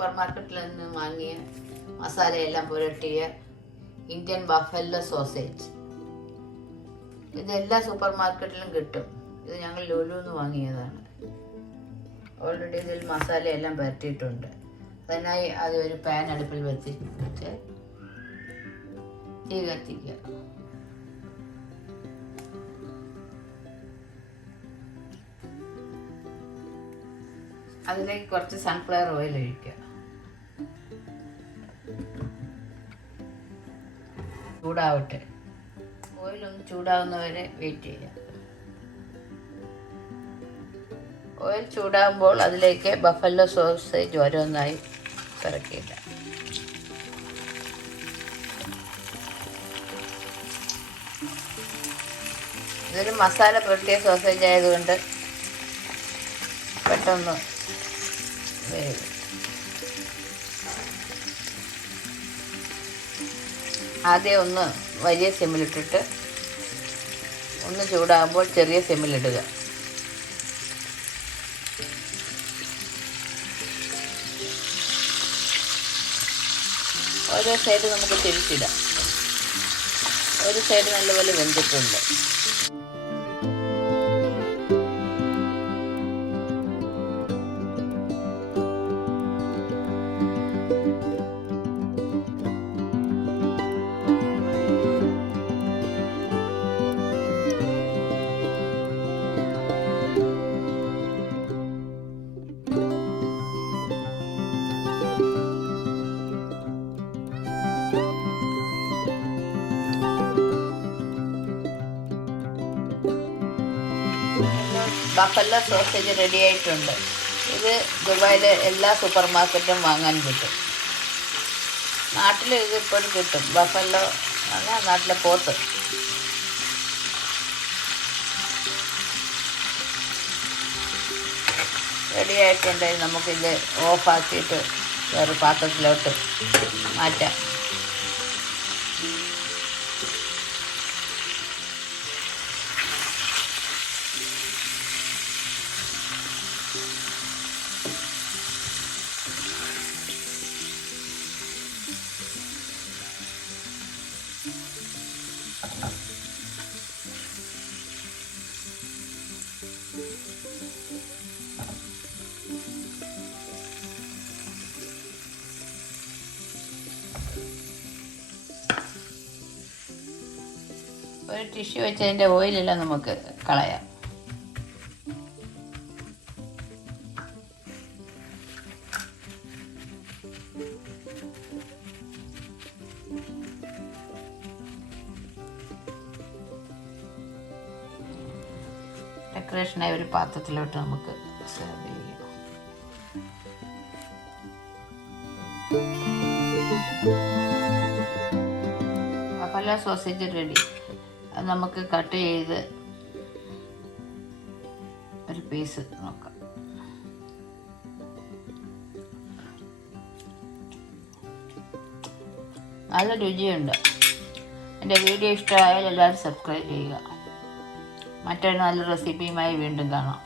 Super മാർക്കറ്റിൽ നിന്ന് വാങ്ങിയ മസാലയെല്ലാം പുരട്ടിയ ഇന്ത്യൻ ബഫല്ലോ സോസേജ്. ഇതെല്ലാ സൂപ്പർ മാർക്കറ്റിലും കിട്ടും. ഇത് ഞങ്ങൾ ലുലുന്ന് വാങ്ങിയതാണ്. ഓൾറെഡി ഇതിൽ മസാലയെല്ലാം പുരട്ടിയിട്ടുണ്ട്. അതിനായി അത് ഒരു പാൻ അടുപ്പിൽ വെച്ച് തീ കത്തിക്കുക. അതിലേക്ക് കുറച്ച് സൺഫ്ലവർ ഓയിൽ ഒഴിക്കുക. ചൂടാവട്ടെ. ഓയിലൊന്ന് ചൂടാവുന്നവരെ വെയിറ്റ് ചെയ്യുക. ഓയിൽ ചൂടാകുമ്പോൾ അതിലേക്ക് ബഫല്ലോ സോസേജ് ഓരോന്നായി ഇറക്കിയില്ല. ഇതൊരു മസാല പുരട്ടിയ സോസേജ് ആയതുകൊണ്ട് പെട്ടെന്ന് വേവും. ആദ്യം ഒന്ന് വലിയ സിമ്മിലിട്ടിട്ട് ഒന്ന് ചൂടാകുമ്പോൾ ചെറിയ സിമ്മിലിടുക. ഓരോ സൈഡ് നമുക്ക് തിരിച്ചിടാം. ഒരു സൈഡ് നല്ലപോലെ വെന്തിട്ടുണ്ട്. ബഫല്ലോ സോസേജ് റെഡി ആയിട്ടുണ്ട്. ഇത് ദുബായിലെ എല്ലാ സൂപ്പർ മാർക്കറ്റും വാങ്ങാൻ കിട്ടും. നാട്ടിൽ ഇത് ഇപ്പോഴും കിട്ടും. ബഫല്ലോ ആണ് നാട്ടിലെ പോത്ത്. റെഡി ആയിട്ടുണ്ട്. നമുക്കിത് ഓഫാക്കിയിട്ട് വേറെ പാത്രത്തിലോട്ട് മാറ്റാം. ഒരു ടിഷ്യൂ വെച്ച് അതിൻ്റെ ഓയിലെല്ലാം നമുക്ക് കളയാം. ഡെക്കറേഷനായി ഒരു പാത്രത്തിലോട്ട് നമുക്ക് സെർവ് ചെയ്യാം. Buffalo sausage ready. അത് നമുക്ക് കട്ട് ചെയ്ത് ഒരു പീസ് നോക്കാം. നല്ല രുചിയുണ്ട്. എൻ്റെ വീഡിയോ ഇഷ്ടമായാൽ എല്ലാവരും സബ്സ്ക്രൈബ് ചെയ്യുക. മറ്റൊരു നല്ല റെസിപ്പിയുമായി വീണ്ടും കാണാം.